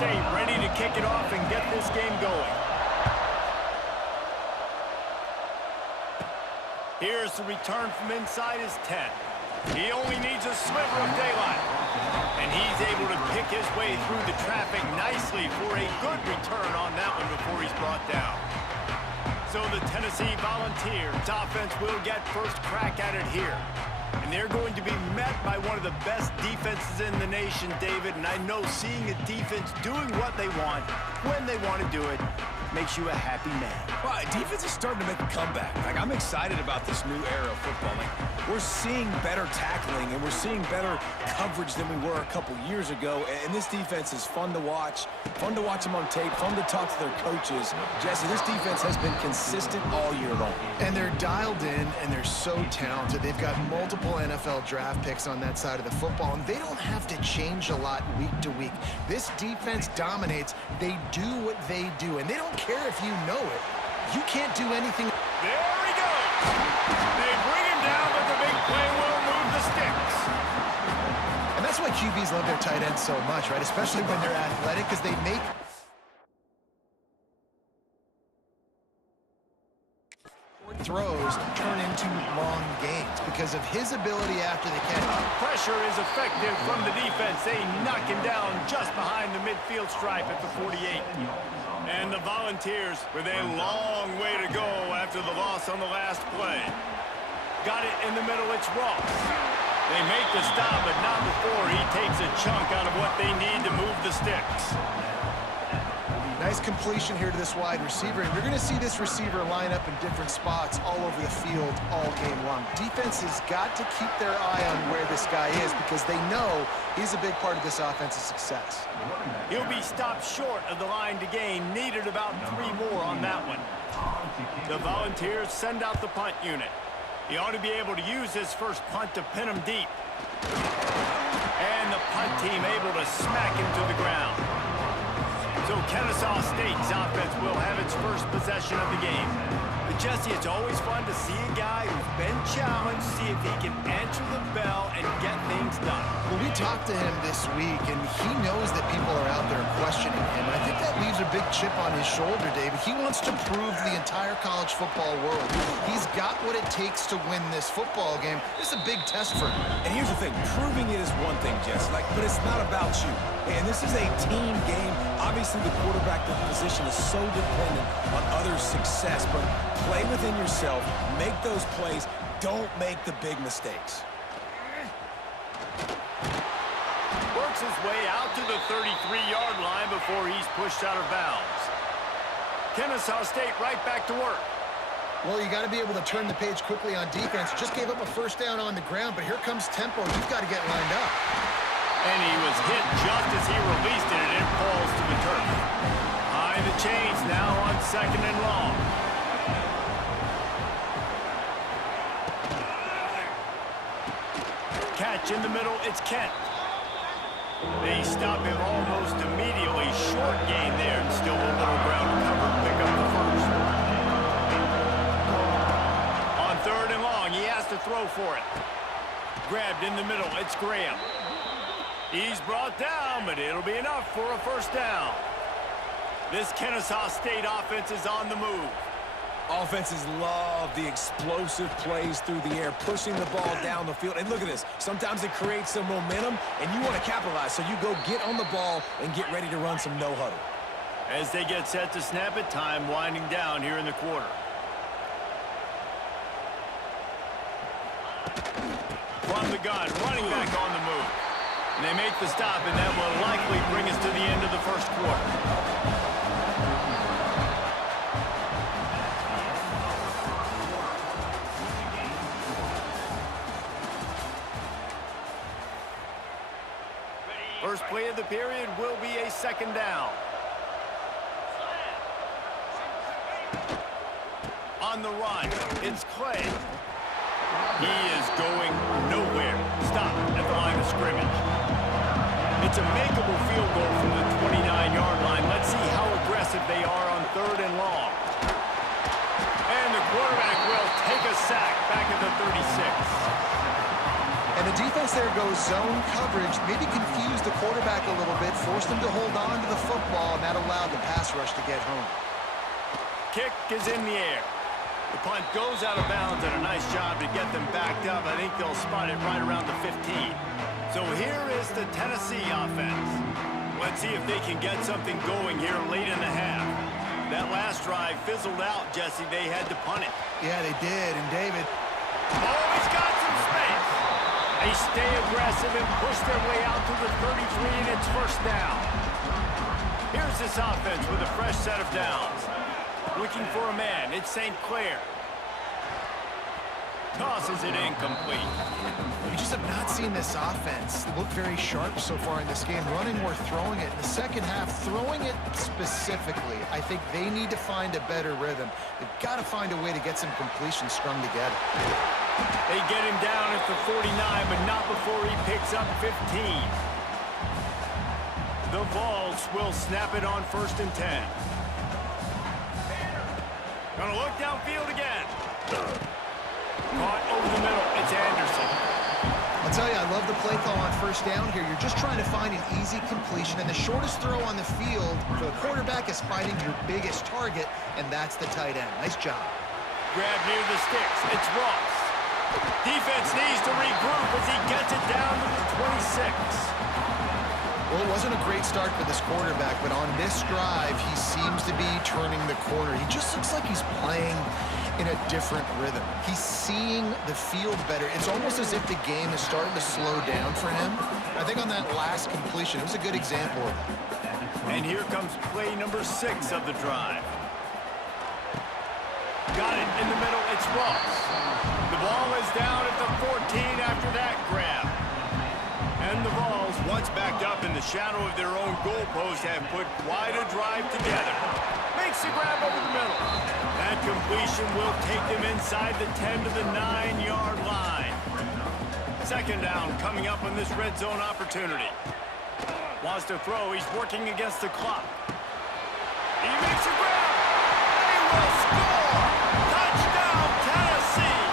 State ready to kick it off and get this game going. Here's the return from inside his 10. He only needs a sliver of daylight. And he's able to pick his way through the traffic nicely for a good return on that one before he's brought down. So the Tennessee Volunteers offense will get first crack at it here. And they're going to be met by one of the best defenses in the nation, David. And I know seeing a defense doing what they want, when they want to do it, makes you a happy man. Well, defense is starting to make a comeback. Like, I'm excited about this new era of football. Like, we're seeing better tackling and we're seeing better coverage than we were a couple years ago. And this defense is fun to watch them on tape, fun to talk to their coaches. Jesse, this defense has been consistent all year long. And they're dialed in and they're so talented. They've got multiple NFL draft picks on that side of the football, and they don't have to change a lot week to week. This defense dominates. They do what they do, and they don't care if you know it. You can't do anything. There he goes. They bring him down, but the big play will move the sticks. And that's why QBs love their tight ends so much, right? Especially when they're athletic, because they make throws turn into long gains because of his ability after the catch. Pressure is effective from the defense. They knock him down just behind the midfield stripe at the 48. And the Volunteers with a long way to go after the loss on the last play. Got it in the middle, it's Ross. They make the stop, but not before he takes a chunk out of what they need to move the sticks. Nice completion here to this wide receiver, and you're going to see this receiver line up in different spots all over the field all game long. Defense has got to keep their eye on where this guy is because they know he's a big part of this offense's success. He'll be stopped short of the line to gain. Needed about 3 more on that one. The Volunteers send out the punt unit. He ought to be able to use his first punt to pin him deep. And the punt team able to smack him to the ground. So Kennesaw State's offense will have its first possession of the game. But Jesse, it's always fun to see a guy who's been challenged, see if he can answer the bell and get things done. Well, we talked to him this week, and he knows that people are out there questioning him. And I think that leaves a big chip on his shoulder, David. He wants to prove to the entire college football world he's got what it takes to win this football game. This is a big test for him. And here's the thing, proving it is one thing, Jess, but it's not about you. And this is a team game. Obviously, the quarterback position is so dependent on others' success, but play within yourself, make those plays, don't make the big mistakes. Works his way out to the 33-yard line before he's pushed out of bounds. Kennesaw State right back to work. Well, you got to be able to turn the page quickly on defense. Just gave up a first down on the ground, but here comes tempo. You've got to get lined up. And he was hit just as he released it, and it falls to the turf. Behind the chains now on 2nd and long. Catch in the middle, it's Kent. They stop him almost immediately. Short gain there, and still a little ground cover. Pick up the first. On 3rd and long, he has to throw for it. Grabbed in the middle, it's Graham. He's brought down, but it'll be enough for a first down. This Kennesaw State offense is on the move. Offenses love the explosive plays through the air, pushing the ball down the field. And look at this. Sometimes it creates some momentum, and you want to capitalize. So you go get on the ball and get ready to run some no-huddle. As they get set to snap it, time winding down here in the quarter. From the gun, running back on the move. And they make the stop, and that will likely bring us to the end of the first quarter. First play of the period will be a 2nd down. On the run, it's Clay. He is going nowhere. Stop at the line of scrimmage. It's a makeable field goal from the 29-yard line. Let's see how aggressive they are on 3rd and long. And the quarterback will take a sack back at the 36. And the defense there goes zone coverage, maybe confused the quarterback a little bit, forced him to hold on to the football, and that allowed the pass rush to get home. Kick is in the air. The punt goes out of bounds, and a nice job to get them backed up. I think they'll spot it right around the 15. So here is the Tennessee offense. Let's see if they can get something going here late in the half. That last drive fizzled out, Jesse. They had to punt it. Yeah, they did, and David. Oh, he's got some space. They stay aggressive and push their way out to the 33, and it's first down. Here's this offense with a fresh set of downs. Looking for a man. It's St. Clair. Tosses it incomplete. We just have not seen this offense look very sharp so far in this game, running or throwing it. In the second half, throwing it specifically, I think they need to find a better rhythm. They've got to find a way to get some completions strung together. They get him down at the 49, but not before he picks up 15. The Vols will snap it on 1st and 10. Gonna look downfield again. Caught over the middle. It's Anderson. I'll tell you, I love the play call on 1st down here. You're just trying to find an easy completion, and the shortest throw on the field for the quarterback is finding your biggest target, and that's the tight end. Nice job. Grab near the sticks. It's Ross. Defense needs to regroup as he gets it down to the 26. Well, it wasn't a great start for this quarterback, but on this drive, he seems to be turning the corner. He just looks like he's playing in a different rhythm. He's seeing the field better. It's almost as if the game is starting to slow down for him. I think on that last completion, it was a good example of that. And here comes play number 6 of the drive. Got it in the middle. It's Ross. The ball is down at the 14 after that grab. And the Vols, once backed up in the shadow of their own goalpost, have put quite a drive together. Makes the grab over the middle. That completion will take them inside the 10 to the 9-yard line. 2nd down coming up on this red zone opportunity. Wants to throw. He's working against the clock. He makes a grab. They will score. Touchdown, Tennessee.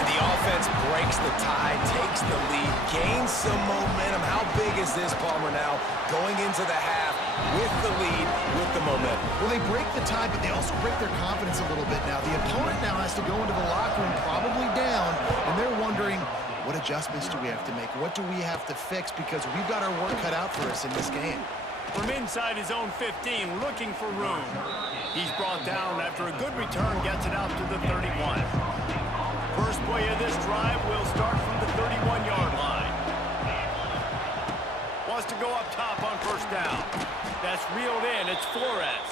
And the offense breaks the tie, takes the lead, gains some momentum. How big is this, Palmer, now going into the half with the lead, with the momentum? Well, they break the tie, but they also break their confidence a little bit now. The opponent now has to go into the locker room probably down, and they're wondering, what adjustments do we have to make? What do we have to fix? Because we've got our work cut out for us in this game. From inside his own 15, looking for room. He's brought down after a good return, gets it out to the 31. First play of this drive will start from the 31-yard line. Wants to go up top on 1st down. That's reeled in. It's Flores.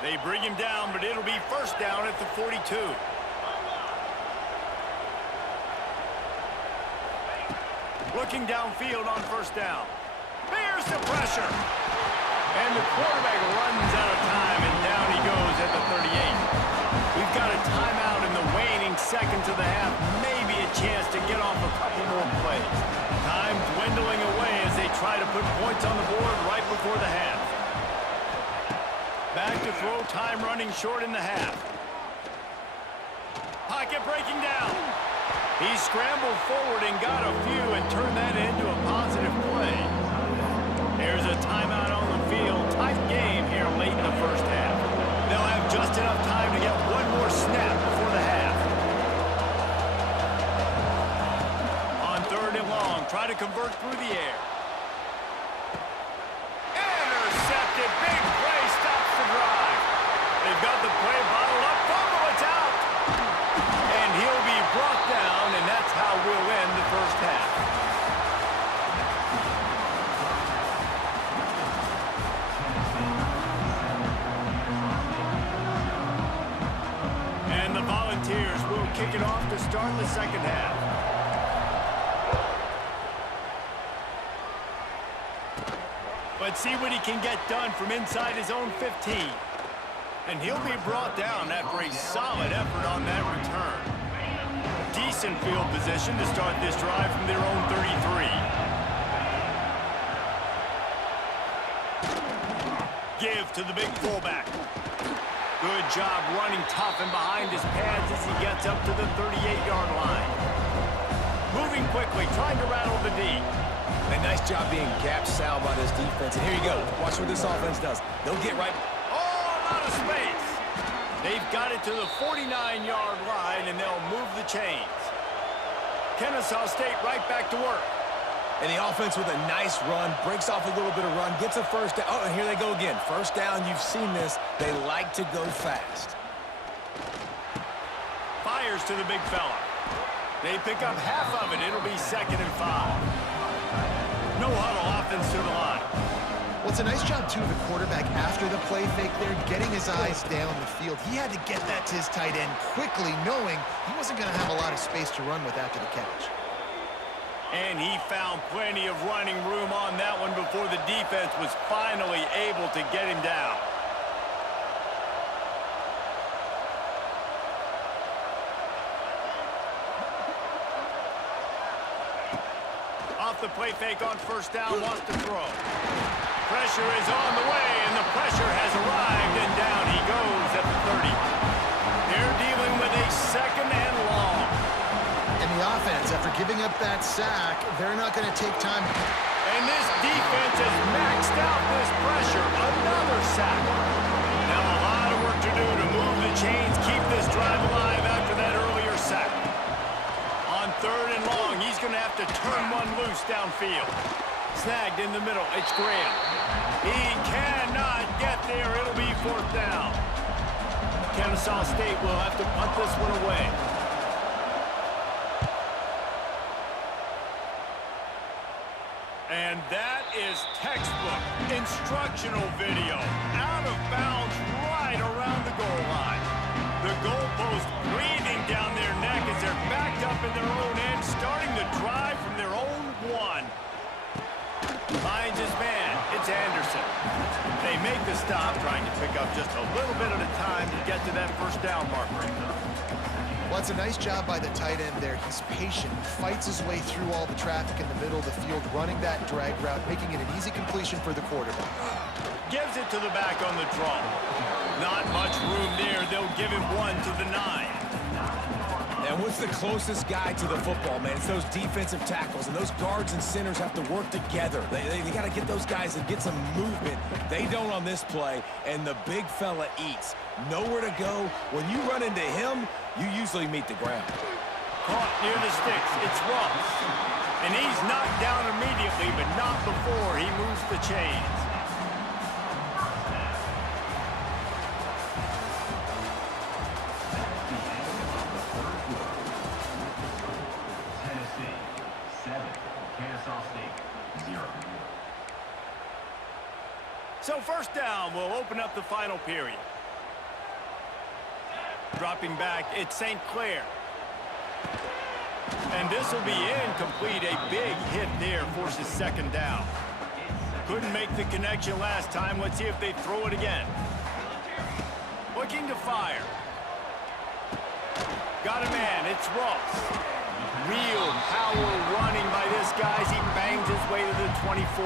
They bring him down, but it'll be 1st down at the 42. Looking downfield on 1st down. There's the pressure. And the quarterback runs out of time, and down he goes at the 38. We've got a timeout in the waning seconds of the half. Maybe a chance to get off a couple more plays. Time dwindling away as they try to put points on the board right before the half. Back to throw, time running short in the half. Pocket breaking down. He scrambled forward and got a few and turned that into a positive play. There's a timeout on the field. Tight game here late in the 1st half. They'll have just enough time to get one more snap before the half. On 3rd and long, try to convert through the air. Intercepted. Big play stops the drive. They've got the play bottled up. Fumble, it's out. And he'll be brought down, and that's how we'll end the 1st half. And the Volunteers will kick it off to start the 2nd half. Let's see what he can get done from inside his own 15. And he'll be brought down after a solid effort on that return. Decent field position to start this drive from their own 33. Give to the big fullback. Good job running tough and behind his pads as he gets up to the 38-yard line. Moving quickly, trying to rattle the D. A nice job being gap sound by this defense. And here you go. Watch what this offense does. They'll get right. Oh, out of space. They've got it to the 49-yard line, and they'll move the chains. Kennesaw State right back to work. And the offense with a nice run, breaks off a little bit of run, gets a first down. Oh, and here they go again. First down, you've seen this. They like to go fast. Fires to the big fella. They pick up half of it. It'll be 2nd and 5. No huddle, offense to the line. Well, it's a nice job, too, of the quarterback after the play fake there, getting his eyes down the field. He had to get that to his tight end quickly, knowing he wasn't going to have a lot of space to run with after the catch. And he found plenty of running room on that one before the defense was finally able to get him down. Off the play fake on first down, wants to throw. Pressure is on the way, and the pressure has arrived, and down he goes at the 30. They're dealing with a 2nd and long. And the offense, after giving up that sack, they're not going to take time. And this defense has maxed out this pressure. Another sack. Now a lot of work to do to move the chains, keep this drive alive after that earlier sack. On 3rd and long, he's going to have to turn one loose downfield. Snagged in the middle. It's Graham. He cannot get there. It'll be 4th down. Kennesaw State will have to punt this one away. And that is textbook instructional video. Out of bounds right around the goal line. The goalpost breathing down their neck as they're backed up in their own end, starting the drive from their own 1. Finds his man. It's Anderson. They make the stop, trying to pick up just a little bit at a time to get to that first down marker. Well, it's a nice job by the tight end there. He's patient, fights his way through all the traffic in the middle of the field, running that drag route, making it an easy completion for the quarterback. Gives it to the back on the draw. Not much room there. They'll give him 1 to the 9. And what's the closest guy to the football, man? It's those defensive tackles, and those guards and centers have to work together. They got to get those guys and get some movement. They don't on this play, and the big fella eats. Nowhere to go. When you run into him, you usually meet the ground. Caught near the sticks. It's Ross. And he's knocked down immediately, but not before he moves the chains. Kennesaw State, 0. So 1st down will open up the final period. Dropping back, it's St. Clair. And this will be incomplete. A big hit there forces 2nd down. Couldn't make the connection last time. Let's see if they throw it again. Looking to fire. Got a man. It's Ross. Real power running by this guy as he bangs his way to the 24.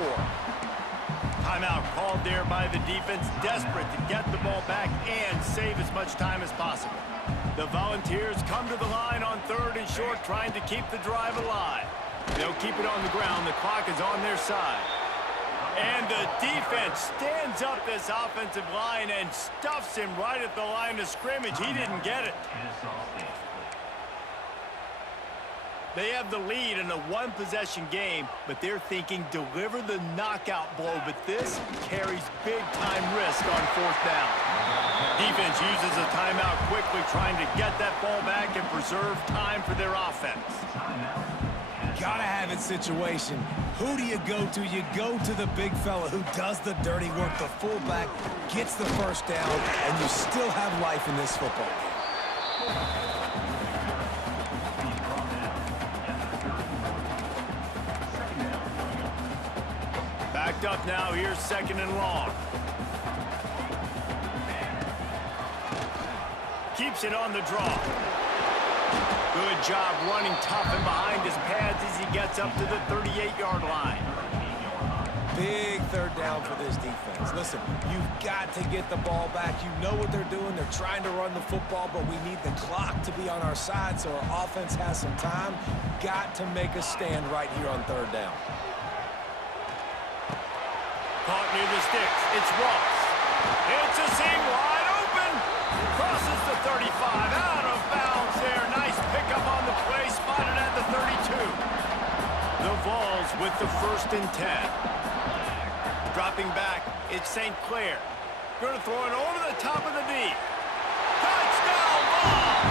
Timeout called there by the defense, desperate to get the ball back and save as much time as possible. The Volunteers come to the line on 3rd and short, trying to keep the drive alive. They'll keep it on the ground. The clock is on their side. And the defense stands up this offensive line and stuffs him right at the line of scrimmage. He didn't get it. They have the lead in a 1-possession game, but they're thinking deliver the knockout blow, but this carries big-time risk on 4th down. Defense uses a timeout quickly, trying to get that ball back and preserve time for their offense. Gotta have it situation. Who do you go to? You go to the big fella who does the dirty work. The fullback gets the first down, and you still have life in this football game. Backed up now, here's 2nd and long. Keeps it on the draw. Good job running tough and behind his pads as he gets up to the 38-yard line. Big third down for this defense. Listen, you've got to get the ball back. You know what they're doing. They're trying to run the football, but we need the clock to be on our side so our offense has some time. Got to make a stand right here on third down. Caught near the sticks. It's Ross. It's a seam wide open. Crosses the 35. Out of bounds there. Nice pickup on the play. Spotted at the 32. The Vols with the 1st and 10. Dropping back, it's St. Clair. Going to throw it over the top of the D. Touchdown, Vols!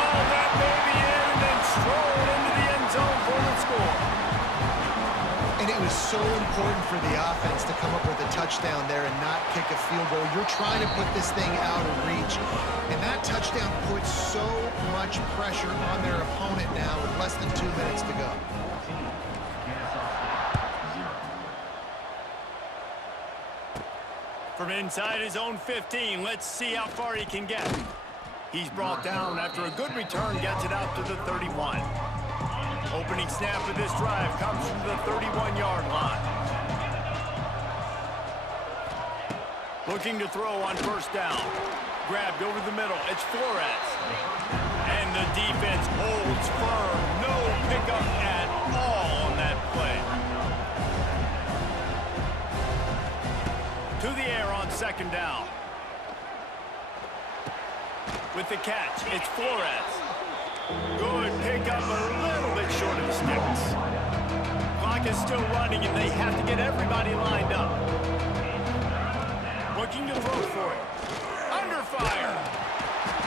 Oh, that baby in and then strolled into the end zone for the score. And it was so important for the offense to come up with a touchdown there and not kick a field goal. You're trying to put this thing out of reach. And that touchdown puts so much pressure on their opponent now with less than 2 minutes to go. From inside his own 15, let's see how far he can get. He's brought down after a good return, gets it out to the 31. Opening snap of this drive comes from the 31-yard line. Looking to throw on 1st down. Grabbed over the middle, it's Flores. And the defense holds firm. No pickup at all on that play. To the air on 2nd down. With the catch, it's Flores. Good pickup, a little bit short of the sticks. Clock is still running, and they have to get everybody lined up. Looking to throw for it. Under fire.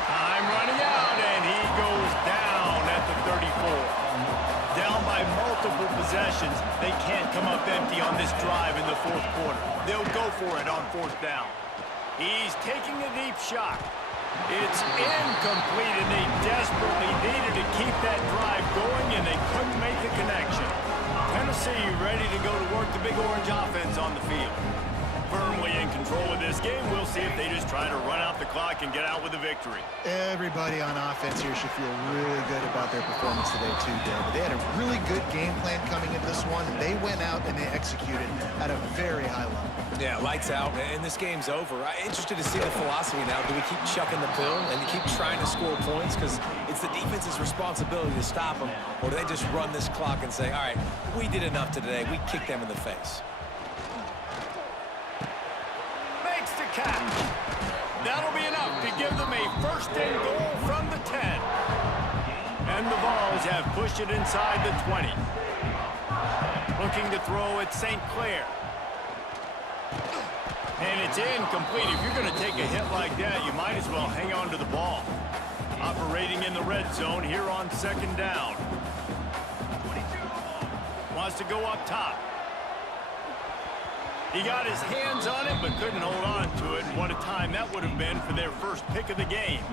Time running out, and he goes down at the 34. Down by multiple possessions. They can't come up empty on this drive in the 4th quarter. They'll go for it on 4th down. He's taking a deep shot. It's incomplete, and they desperately needed to keep that drive going, and they couldn't make the connection. Tennessee ready to go to work the Big Orange offense on the field. Firmly in control of this game. We'll see if they just try to run out the clock and get out with a victory. Everybody on offense here should feel really good about their performance today, too, David. They had a really good game plan coming into this one, and they went out and they executed at a very high level. Yeah, lights out, and this game's over. I'm interested to see the philosophy now. Do we keep chucking the pill and keep trying to score points? Because it's the defense's responsibility to stop them. Or do they just run this clock and say, all right, we did enough today. We kicked them in the face. Makes the catch. That'll be enough to give them a 1st and goal from the 10. And the Vols have pushed it inside the 20. Looking to throw at St. Clair. And it's incomplete. If you're going to take a hit like that, you might as well hang on to the ball. Operating in the red zone here on 2nd down. Wants to go up top. He got his hands on it, but couldn't hold on to it. And what a time that would have been for their 1st pick of the game.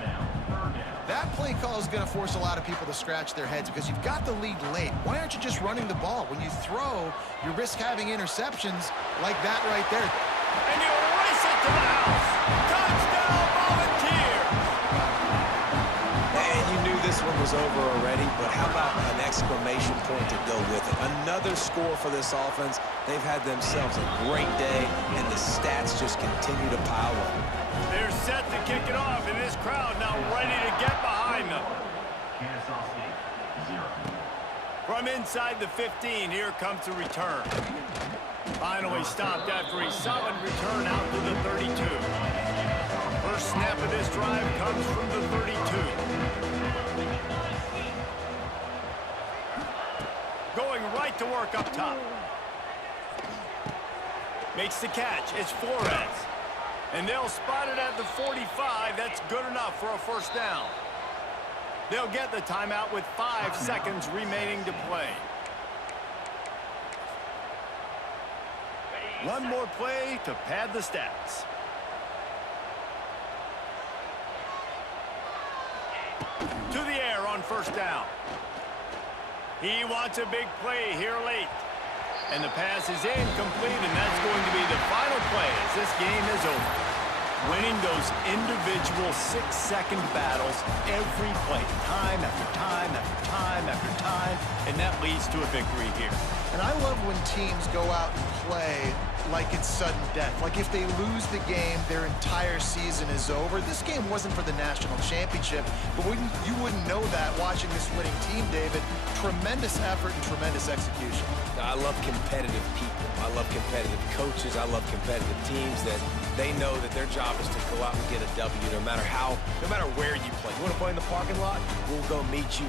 That play call is going to force a lot of people to scratch their heads because you've got the lead late. Why aren't you just running the ball? When you throw, you risk having interceptions like that right there. And you race it to the house. Touchdown, Volunteers! And you knew this one was over already, but how about an exclamation point to go with it? Another score for this offense. They've had themselves a great day, and the stats just continue to pile up. They're set to kick it off, and this crowd now ready to get behind them. Kennesaw State, 0. From inside the 15, here comes the return. Finally stopped after a solid return out to the 32. First snap of this drive comes from the 32. Going right to work up top. Makes the catch. It's Flores. And they'll spot it at the 45. That's good enough for a 1st down. They'll get the timeout with 5 seconds remaining to play. One more play to pad the stats. To the air on 1st down. He wants a big play here late. And the pass is incomplete, and that's going to be the final play as this game is over. winning those individual 6-second battles every play, time after time after time after time, and that leads to a victory here. And I love when teams go out and play like it's sudden death. Like if they lose the game, their entire season is over. This game wasn't for the national championship, but you wouldn't know that watching this winning team, David. Tremendous effort and tremendous execution. I love competitive people. I love competitive coaches. I love competitive teams that they know that their job is to go out and get a W no matter where you play. You want to play in the parking lot? We'll go meet you,